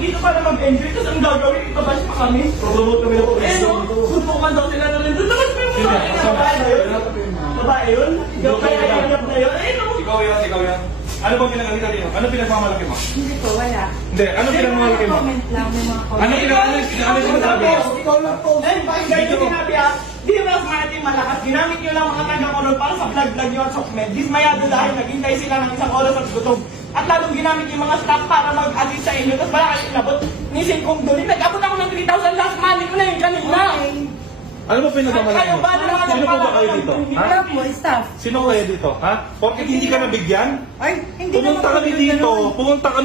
dito para mag-enjoy, tapos ang gagawin, itabash pa kami. Promote kami ng police Eh, no, suntukan daw sila na nandun. Tapos may mga babae na yun. Babae yun? Ikaw kaya iyak na yun? Eh, no. Ikaw yan. Ano bang pinagalitan niyo? Ano pinagmamalaki mo? Hindi po, wala. Hindi, ano pinagmamalaki mo? Comment lang, may mga comment. Ano sinasabi mo? Ikaw lang po. Eh, bakit kayo sinabi ah? Di ba mas natin malakas? Ginamit nyo lang mga taga-koron para sa vlog-vlog nyo at sokmed. Dismayado dahil naghintay sila ng isang oras at gutom. At lalong ginamit yung mga staff para mag-assist sa inyo. Tapos wala kayo inabot. Nisin kong doon. Nag-abot ako ng 3,000 last money ko na yung kanina. Ano ba pinagmamalaki Kayo mo? ba naman? Sino po ba kayo dito? Ha? Wala po, staff. Sino kayo dito? Ha? Porket hindi ka nabigyan? Ay, hindi Pumunta kami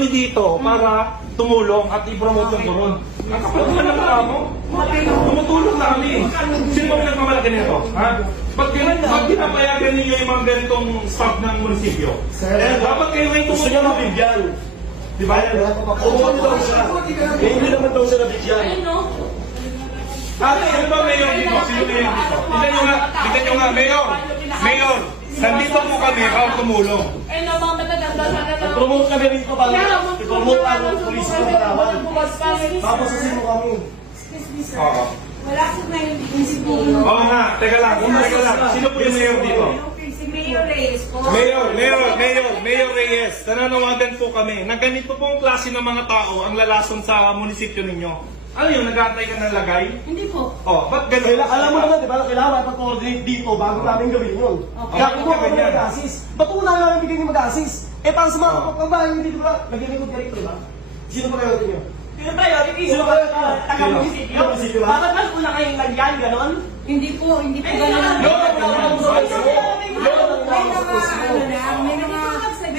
dito para tumulong at i-promote yung koron. Ang kapatid ng tao mo, tumutulong na kami. Sino ba pinagmamalaki nito? Ha? Ba't pinapayagan ninyo yung mga ganitong staff ng munisipyo? Dapat kayo ngayon Gusto niya tumutulong. mabigyan. Di ba? Promote daw siya. Eh, hindi naman daw siya nabigyan. Ay, no. Ate, ano ba mayor dito? Sino mayor dito? Tignan nyo nga, mayor! Mayor! Nandito po kami para tumulong. Ay, no, mga mataganda sa kanila. Promote kami rito para i-promote ang police ng Palawan. Tapos Tapos mo kami. Excuse me, sir. Oo. Wala po ngayon siguro. Oo nga, teka lang. Sino po yung mayor dito? Si Mayor Reyes po. Mayor Reyes, nananawagan po kami na ganito pong klase ng mga tao ang lalason sa munisipyo ninyo. Ano yun, nag-aantay ka ng lagay? Hindi po. Oh, ba't ganun? Alam mo naman, di ba, kailangan ipag-coordinate dito bago namin gawin yun. Kaya kung Okay, kami ganyan. mag-assist, ba't una namin bigyan yung mag-assist? Eh, para sa mga kapagbahay, hindi di ba, naglilingkod ka rito, di ba? Sino pa kayo niyo? Yung priority, Sino ba yun? taga-munisipyo. Taga-munisipyo ba? Bakit mas una kayong lagyan, ganon? Hindi po ganun. Ay, May no.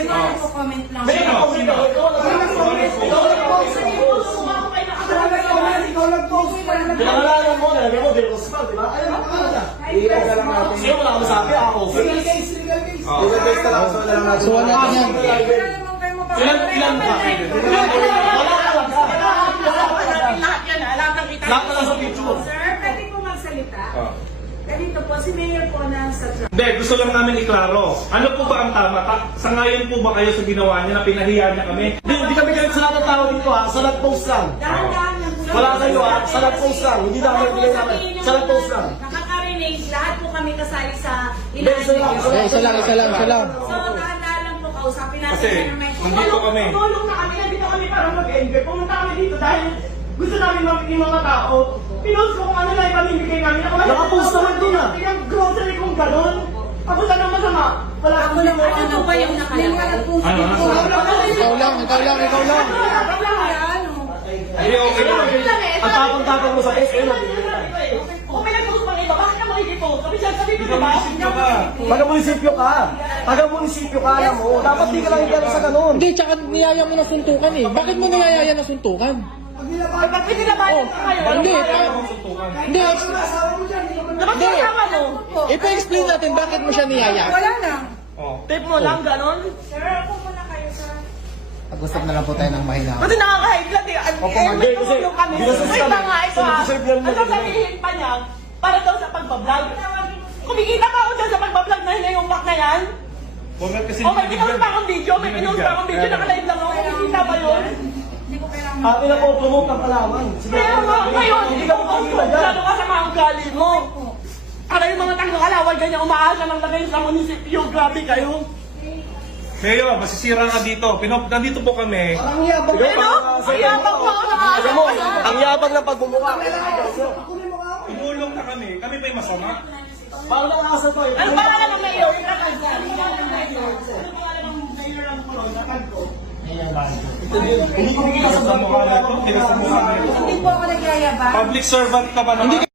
mga nagko-comment lang. May nag-comment ako. Pinangalanan mo, nalagay mo, Del Cosmal, di ba? Ayun, nakakala ka. Sino mo nakamasabi? Ako. Legal case talaga. So, lang natin. Suwan natin yan. Ilan ba? Wala ka lang. Lahat yan, alam na kita. Lahat na lang sa picture. Sir, pwede po magsalita. Ganito po, si Mayor po na sa Hindi, gusto lang namin iklaro. Ano po ba ang tama? Sangayon po ba kayo sa ginawa niya na pinahiya niya kami? Hindi kami galit sa lahat ng tao dito ha. Sa nag-post lang. dahan-dahan lang po. Wala kayo ha. Sa nag-post lang. Hindi na kami bigay namin. Sa nag-post lang. Nakakarinig, lahat po kami kasali sa Hindi, isa lang. Isa lang. So, dahan-dahan lang po kausapin natin Kasi, na naman. nandito kami. Tulong na kami, nandito kami para mag-enjoy. Pumunta kami dito dahil gusto namin mamit yung mga tao. Pinost ko kung ano lang ipamimigay namin. Nakapost naman din, ah. Yung grocery kong gano'n. Ako lang ang masama. Wala Ako lang, ano ba yung nakalagay? Ikaw lang. Hindi, okay lang. Ang tapang-tapang mo sa post, ayun. Kung may nag-post pang iba, bakit ka makikipost? Sabi ko diba? Taga-munisipyo ka. Taga-munisipyo ka, alam mo. Dapat di ka lang gano'n sa gano'n. Hindi, tsaka niyaya mo na suntukan eh. Bakit mo niyayaya na suntukan? Pag pinilabayan ka kayo, Hindi, hindi. dapat kasama mo. Ipa-explain natin bakit mo siya niyaya. Wala lang. Tape mo lang, gano'n. Sir, ako muna kayo, sir. Pag-usap na lang po tayo ng mahina. Kasi nakaka-high blood eh. May tumulong kami. Binastos Wait kami. lang nga, ito ha. Deserve yan mo. Ano sabihin pa niya? Para daw sa pagbablog. Kumikita pa ako dyan sa pagbablog na yun yung pack na yan. Kasi O may pinost pa akong video, naka-live lang ako. Kumikita ba yun? Hindi ko kailangan. Atin na po, promote ng Palawan. Kaya nga, ngayon, Hindi ikaw ka ang makikita dyan. masyado ka sa mga ugali mo. Kala yung mga taga-kalawal, ganyan umaasa ng lagay sa munisipyo. Grabe kayo. Mayor, masisira ka dito. Nandito po kami. Ang yabang. Ano? Ang yabang mo, Alam mo, ang yabang ng pagbumuka. Tumulong na kami. Kami pa yung masama. Paano lang asa to eh? Ano pangalan ng mayor? Hindi ko bigyan sa Mukha na ito. Hindi po ako nagyayabang. Public servant ka ba naman?